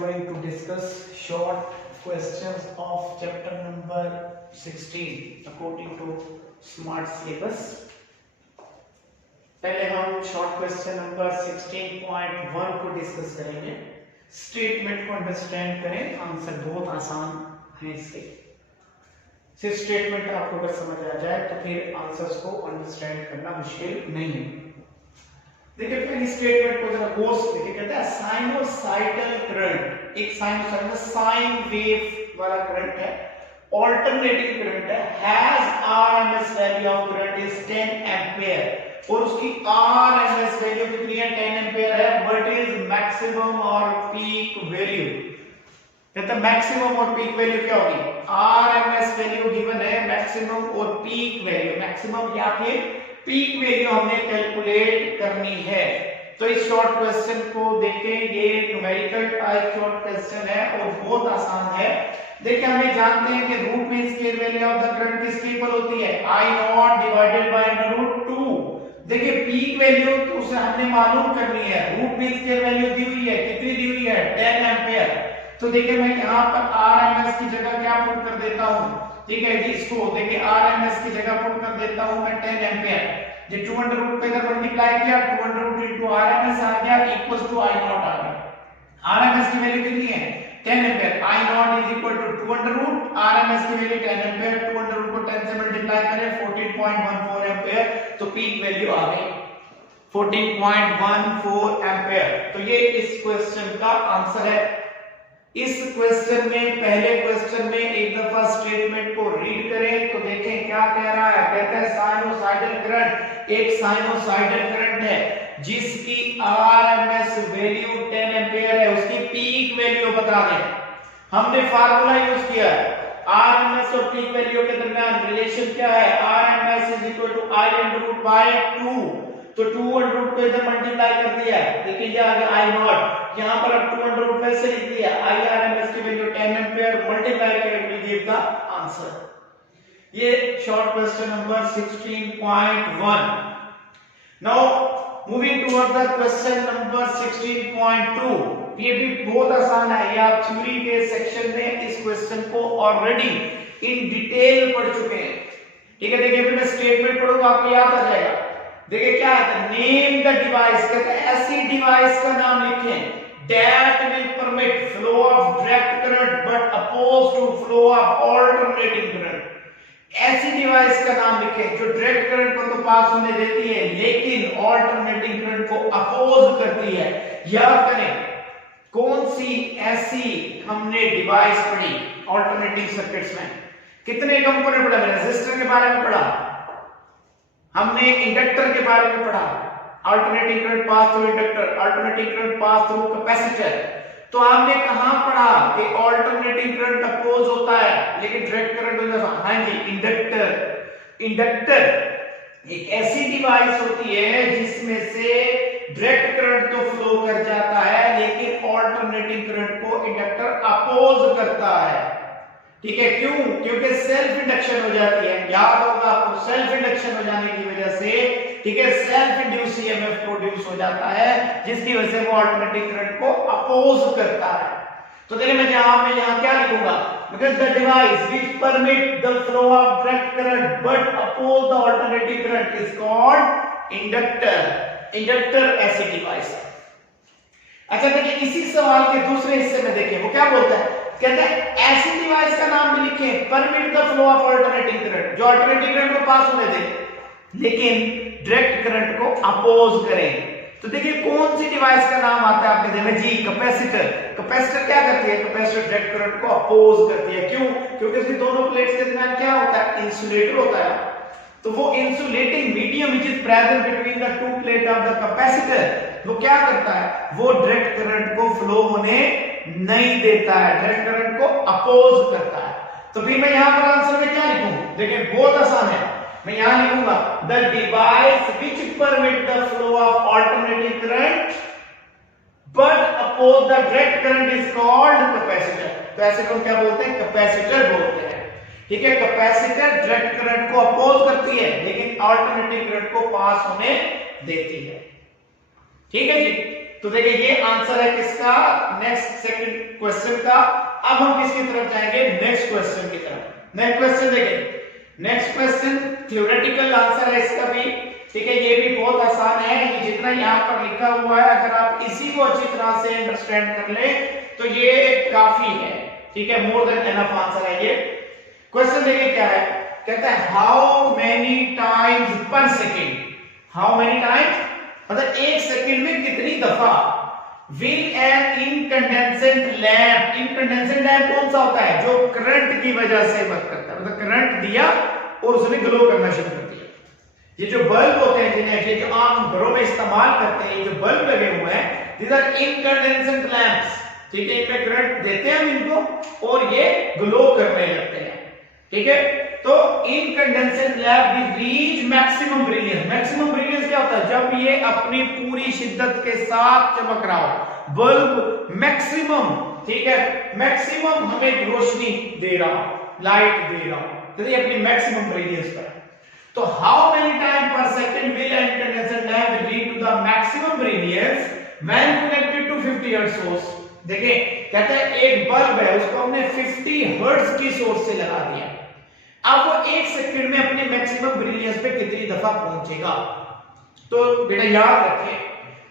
going to discuss short questions of chapter number 16 according to smart syllabus. पहले हम short question number 16.1 को discuss करेंगे. Statement को understand करें, आंसर बहुत आसान है इसके. सिर्फ स्टेटमेंट आपको अगर समझ आ जाए तो फिर आंसर्स को अंडरस्टैंड करना मुश्किल नहीं है. देखिए पहली स्टेटमेंट को जरा गौर से देखिए. कहता है साइनोसाइडल करंट, एक साइनोसाइडल साइन वेव वाला करंट है, ऑल्टरनेटिंग करंट है, has RMS value of current is 10 ampere और उसकी आरएमएस वैल्यू कितनी है? 10 एंपियर है. व्हाट इज मैक्सिमम और पीक वैल्यू? कहता है मैक्सिमम और पीक वैल्यू क्या होगी? आरएमएस वैल्यू गिवन है, मैक्सिमम और पीक वैल्यू, मैक्सिमम या फिर पीक वैल्यू हमने कैलकुलेट करनी है. तो इस शॉर्ट क्वेश्चन को देखें, ये न्यूमेरिकल टाइप शॉर्ट क्वेश्चन है और बहुत आसान है. देखिए हमें जानते हैं कि root mean square value of the current किसके इक्वल होती है? I naught divided by √2. देखिए पीक वैल्यू तो उसे हमने मालूम करनी है. रूट मीन स्केयर वैल्यू दी हुई है, कितनी दी हुई है? 10 एंपियर. तो देखिए मैं यहाँ पर आरएमएस की जगह क्या पुट कर देता हूँ, ठीक है जी. इसको देखिए आरएमएस की जगह पुट कर देता हूँ मैं 10 एंपियर. ये 2 अंडर रूट पे इधर मल्टीप्लाई किया, 2 अंडर रूट इनटू आरएमएस आ गया इक्वल्स टू आई नॉट आ गया. आरएमएस की वैल्यू कितनी है? 10 ampere. I naught is equal to 2 under root, RMS की वैल्यू 10 एंपियर, 2 अंडर रूट को 10 से मल्टीप्लाई करें 14.14 एंपियर, तो पीक वैल्यू आ गई 14.14 एंपियर. तो ये इस क्वेश्चन का आंसर है. इस क्वेश्चन में, पहले क्वेश्चन में एक दफा स्टेटमेंट को रीड करें तो देखें क्या कह रहा है. कहता है साइनोसाइडल करंट, एक साइनोसाइडल करंट है जिसकी आरएमएस वैल्यू 10 एंपियर है, उसकी पीक वैल्यू बता दें. हमने फार्मूला यूज किया है. आरएमएस और पीक वैल्यू के दरमियान रिलेशन क्या है? RMS is equal to I under root by 2. तो 2 अंडर रूट को इधर मल्टीप्लाई कर दिया है, देखिए ये आ गया आई नॉट. यहां पर अब 2 अंडर रूट वैसे लिख दिया, आई आरएमएस की वैल्यू 10 एंपियर मल्टीप्लाई करके विल गिव द आंसर. ये short question number 16.1. Now moving toward the question number 16.2. ये भी बहुत आसान है, ये आप थ्योरी के सेक्शन में इस क्वेश्चन को ऑलरेडी इन डिटेल पढ़ चुके हैं. ठीक है, देखिए अभी मैं स्टेटमेंट पढ़ूंगा आपको याद आ जाएगा. देखिए क्या है, नेम द डिवाइस. कहते हैं ऐसी डिवाइस का नाम लिखें that will permit flow of direct current but opposed to flow of alternating current. ऐसी डिवाइस का नाम लिखें जो डायरेक्ट करंट को तो पास होने देती है लेकिन ऑल्टरनेटिंग करंट को अपोज करती है. याद करें कौन सी ऐसी हमने डिवाइस पढ़ी ऑल्टरनेटिंग सर्किट्स में. कितने कंपोनेंट पढ़ा? रेजिस्टर के बारे में पढ़ा, हमने इंडक्टर के बारे में पढ़ा, alternating current pass through inductor, alternating current pass through capacitor. तो आपने कहां पढ़ा कि अल्टरनेटिंग करंट अपोज होता है लेकिन डायरेक्ट करंट होता है? हां जी, इंडक्टर. इंडक्टर एक ऐसी डिवाइस होती है जिसमें से डायरेक्ट करंट तो फ्लो कर जाता है लेकिन अल्टरनेटिंग करंट को इंडक्टर अपोज करता है. ठीक है, क्यों? क्योंकि सेल्फ इंडक्शन हो जाती है. याद होगा आपको, सेल्फ इंडक्शन हो जाने की वजह से, ठीक है, सेल्फ इंड्यूस ईएमएफ प्रोड्यूस हो जाता है जिसकी वजह से वो अल्टरनेटिंग करंट को अपोज करता है. तो देखिए मैं यहां क्या लिखूंगा? Because the device which permit the flow of direct current but oppose the alternating current is called inductor. Inductor ऐसी डिवाइस है. अच्छा देखिए इसी सवाल के दूसरे हिस्से में देखिए वो क्या बोलता है. कहते हैं ऐसी डिवाइस का नाम भी लिखें permit the flow of alternating current, जो अल्टरनेटिंग करंट को पास होने दे लेकिन डायरेक्ट करंट को अपोज करें. तो देखिए कौन सी डिवाइस का नाम आता है आपके ध्यान में? जी, कैपेसिटर. कैपेसिटर क्या करती है? कैपेसिटर डायरेक्ट करंट को अपोज करती है. क्यों? क्योंकि इसकी दोनों प्लेट्स के दरमियान क्या होता है? इंसुलेटर होता है. तो वो insulating medium which is present between the two plate of the capacitor वो क्या करता है? वो डायरेक्ट करंट को फ्लो होने नहीं देता है, डायरेक्ट करंट को अपोज करता है. तो फिर मैं यहां पर आंसर में क्या लिखूं? देखिए बहुत आसान है. मैं यहां लिखूंगा the device which permit the flow of alternating current but oppose the direct current is called capacitor. तो ऐसे को क्या बोलते हैं? कैपेसिटर बोलते हैं. ठीक है, कैपेसिटर डायरेक्ट करंट को अपोज करती है लेकिन अल्टरनेटिंग करंट को पास होने देती है. ठीक है जी. तो देखिए ये आंसर है किसका, नेक्स्ट सेकंड क्वेश्चन का। अब हम किसकी तरफ जाएंगे, नेक्स्ट क्वेश्चन की तरफ। नेक्स्ट क्वेश्चन देखिए, नेक्स्ट क्वेश्चन थ्योरेटिकल आंसर है इसका भी, ठीक है, ये भी बहुत आसान है। ये जितना यहाँ पर लिखा हुआ है अगर आप इसी को अच्छी तरह से अंडरस्टैंड कर ले तो ये काफी है, ठीक है, मोर देन एनफ आंसर है ये। क्वेश्चन देखिए क्या है, कहता है हाउ मेनी टाइम्स पर सेकेंड, हाउ मेनी टाइम्स मतलब एक सेकंड में कितनी दफा will an incandescent lamp, इनकंडेंसेंट lamp कौन सा होता है, जो करंट की वजह से वर्क करता है, मतलब करंट दिया और उसने ग्लो करना शुरू कर दिया। ये जो बल्ब होते हैं जिन्हें ये जो आम घरों में इस्तेमाल करते हैं, ये जो बल्ब लगे हुए हैं, दीज आर इनकंडेंसेंट लैंप्स, ठीक है, इनमें करंट देते हैं हम इनको और ये ग्लो करने लगते हैं, ठीक है। तो incandescent lamp will reach maximum brilliance, maximum brilliance क्या होता है, जब ये अपनी पूरी शिद्दत के साथ चमक रहा हो, बल्ब मैक्सिमम, ठीक है, मैक्सिमम हमें रोशनी दे रहा हो, लाइट दे रहा हो, तो ये अपनी मैक्सिमम ब्रिलियंस पर। तो how many time per second will an incandescent lamp reach to the maximum brilliance when connected to 50 hertz source. देखिए कहते हैं एक बल्ब है उसको हमने 50 हर्ट्ज की सोर्स से लगा दिया, अब वो एक सेकंड में अपने मैक्सिमम ब्रिलियंस पे कितनी दफा पहुंचेगा। तो बेटा याद रखें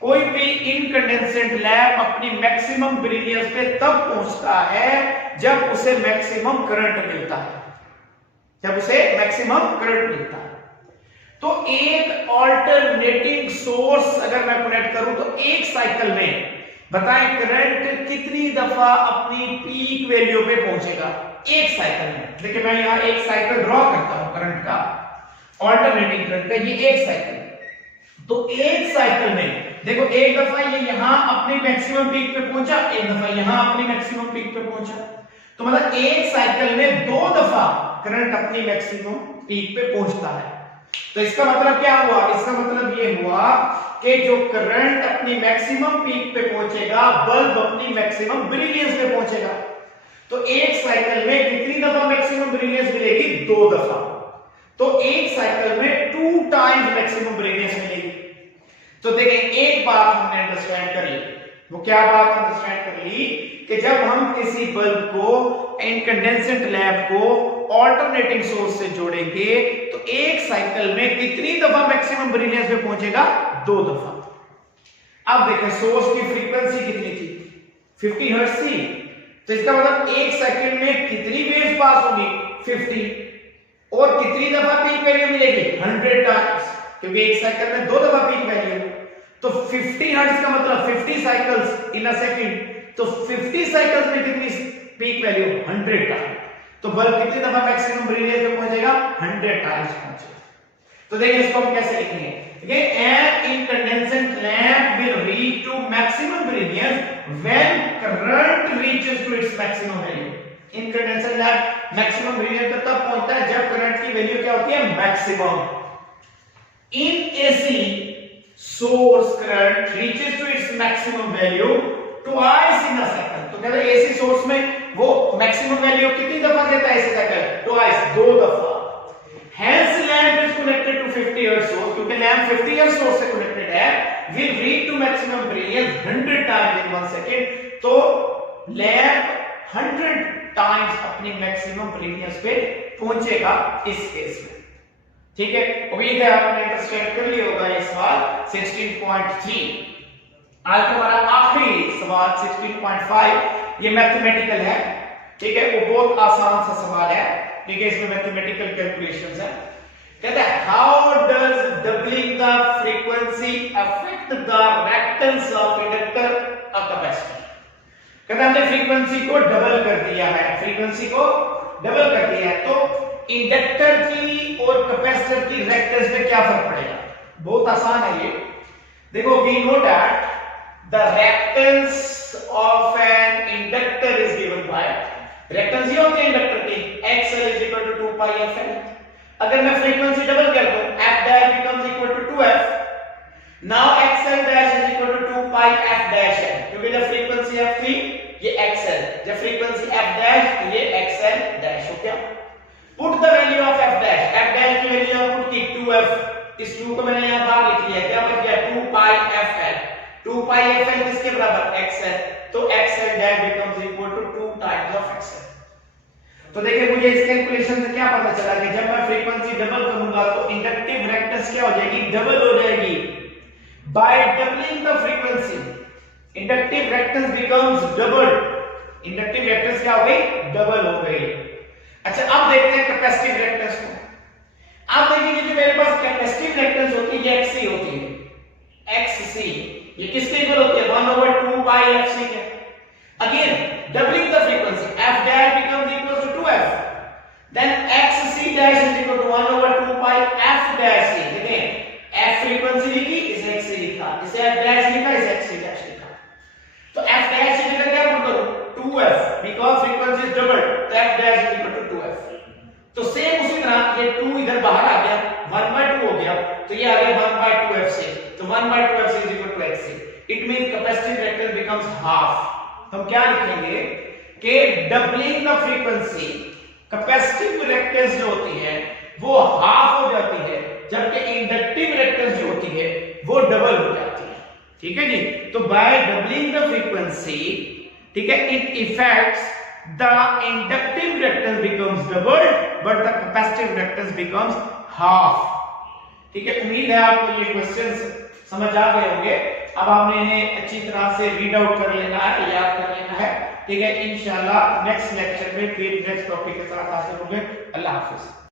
कोई भी इनकंडेंसेंट लैंप अपनी मैक्सिमम ब्रिलियंस पे तब पहुंचता है जब उसे मैक्सिमम करंट मिलता है, जब उसे मैक्सिमम करंट मिलता है। तो एक ऑल्टरनेटिंग सोर्स अगर मैं कनेक्ट करूं तो एक साइकिल में बताएं करंट कितनी दफा अपनी पीक वैल्यू पे पहुंचेगा एक साइकिल में। देखिए मैं यहां एक साइकिल ड्रॉ करता हूं करंट का, ऑल्टरनेटिंग करंट का, ये एक साइकिल। तो एक साइकिल में देखो एक दफा ये यहां अपनी मैक्सिमम पीक पे पहुंचा, एक दफा यहां अपनी मैक्सिमम पीक पे पहुंचा, तो मतलब एक साइकिल में 2 दफा करंट अपनी मैक्सिमम पीक पे पहुंचता है। तो इसका मतलब क्या हुआ, इसका मतलब ये हुआ कि जो करंट अपनी मैक्सिमम पीक पे पहुंचेगा बल्ब अपनी मैक्सिमम ब्रिलियंस पे पहुंचेगा। तो एक साइकिल में कितनी दफा मैक्सिमम ब्रिलियंस मिलेगी, 2 दफा। तो एक साइकिल में 2 टाइम्स मैक्सिमम ब्रिलियंस मिलेगी। तो देखें एक बात हमने अंडरस्टैंड कर ली, वो क्या बात अंडरस्टैंड कर ली कि जब हम किसी बल्ब को इनकंडेंसेंट लैंप को ऑल्टरनेटिंग सोर्स से जोड़ेंगे तो एक साइकिल में कितनी दफा मैक्सिमम ब्रिलियंस पे पहुंचेगा, 2 दफा। अब देखें सोर्स की फ्रीक्वेंसी कितनी थी, 50 हर्ट्ज थी, तो इसका मतलब एक सेकंड में कितनी वेव्स पास होगी, 50, और कितनी दफा पीक वैल्यू मिलेगी, 100 टाइम्स, क्योंकि एक साइकिल में 2 दफा पीक वैल्यू। तो 50 हर्ट्ज का मतलब 50 साइकिल्स इन अ सेकंड, तो 50 साइकिल्स में कितनी पीक वैल्यू, 100 टाइम्स। तो बल्ब कितनी दफा मैक्सिमम ब्रिलियंस पे पहुंचेगा, 100 टाइम्स पहुंचेगा। तो देखिए इसको हम कैसे लिखेंगे, देखिए an incandescent lamp will reach to maximum brilliance when current reaches to its maximum value। incandescent lamp maximum brilliance पर तब पहुंचता है जब करंट की वैल्यू क्या होती है, maximum. in AC source current reaches to its maximum value twice in a second। तो कहते हैं AC सोर्स में वो मैक्सिमम वैल्यू कितनी दफा देता है इस सेकंड, twice, 2 दफा। Hence lamp is connected to 50 hertz source, क्योंकि लैंप 50 hertz सोर्स से कनेक्टेड है, will reach to maximum brilliance 100 times in 1 second। तो लैंप 100 टाइम्स अपनी मैक्सिमम ब्रिलियंस पे पहुंचेगा इस केस में, ठीक है। उम्मीद है आपने अंडरस्टैंड कर लिया होगा ये सवाल 16.3। आज हमारा आखिरी सवाल 16.5, ये मैथमेटिकल है, ठीक है, वो बहुत आसान सा सवाल है, ठीक है, इसमें मैथमेटिकल कैलकुलेशंस है। कहता है how does doubling the frequency affect the reactance of inductor और कैपेसिटर। कहता है हमने फ्रीक्वेंसी को डबल कर दिया है, फ्रीक्वेंसी को डबल कर दिया है, तो इंडक्टर की और कैपेसिटर की रिएक्टेंस पे क्या फर्क पड़ेगा। बहुत आसान है ये, देखो we know that the reactance of an inductor is given by, reactance ये होती है इंडक्टर की, XL is equal to 2 pi fl। अगर मैं फ्रीक्वेंसी डबल कर दूं f dash becomes equal to 2f। now XL dash is equal to 2 pi f dash है, क्योंकि जब फ्रीक्वेंसी f थी ये XL, जब फ्रीक्वेंसी f dash तो ये XL dash हो गया। Put the value of f dash की वैल्यू पुट की 2f, इस 2 को मैंने यहां बाहर लिख लिया, क्या बच गया 2 pi fl। 2 पाई fl किसके बराबर xl, तो xl dash becomes equal to 2 times of xl। तो देखिए मुझे इस कैलकुलेशन से क्या पता चला कि जब मैं फ्रीक्वेंसी डबल करूंगा तो इंडक्टिव रिएक्टेंस क्या हो जाएगी, डबल हो जाएगी। By doubling the frequency inductive reactance becomes double, inductive reactance क्या हो गई, डबल हो गई। अच्छा अब देखते हैं कैपेसिटिव रिएक्टेंस को। आप देखिए जो मेरे पास कैपेसिटिव रिएक्टेंस होती है ये xc होती है, xc ये किसके इक्वल होती है, 1/2 पाई fc के। Again doubling the frequency f dash becomes equal to 2f, then xc dash is equal to 1/2 pi f dash c। देखें f फ्रीक्वेंसी लिखी, इसे xc लिखा, इसे f dash लिखा, इसे xc dash लिखा। तो f dash की जगह क्या पुट करूं, 2f, because frequency is double, तो f dash is equal to 2f। तो सेम उसी तरह ये 2 इधर बाहर आ गया, 1/2 हो गया, तो ये आ गया 1/2 fc, तो 1/2 fc is equal to xc। It means capacitive reactance becomes half. हम क्या लिखेंगे कि doubling the frequency capacitive reactance जो होती है वो हाफ हो जाती है, जबकि इंडक्टिव रिएक्टेंस जो होती है वो डबल हो जाती है। ठीक है जी, तो बाय डबलिंग द फ्रीक्वेंसी, ठीक है, it effects the inductive reactance becomes double but the capacitive reactance becomes half. ठीक है, उम्मीद है आपको ये क्वेश्चंस समझ आ गए होंगे। अब आपने इन्हें अच्छी तरह से रीड आउट कर लेना है, याद कर लेना है। ठीक है, इंशाल्लाह नेक्स्ट लेक्चर में फिर नेक्स्ट टॉपिक के साथ हाजिर होंगे। अल्लाह हाफिज।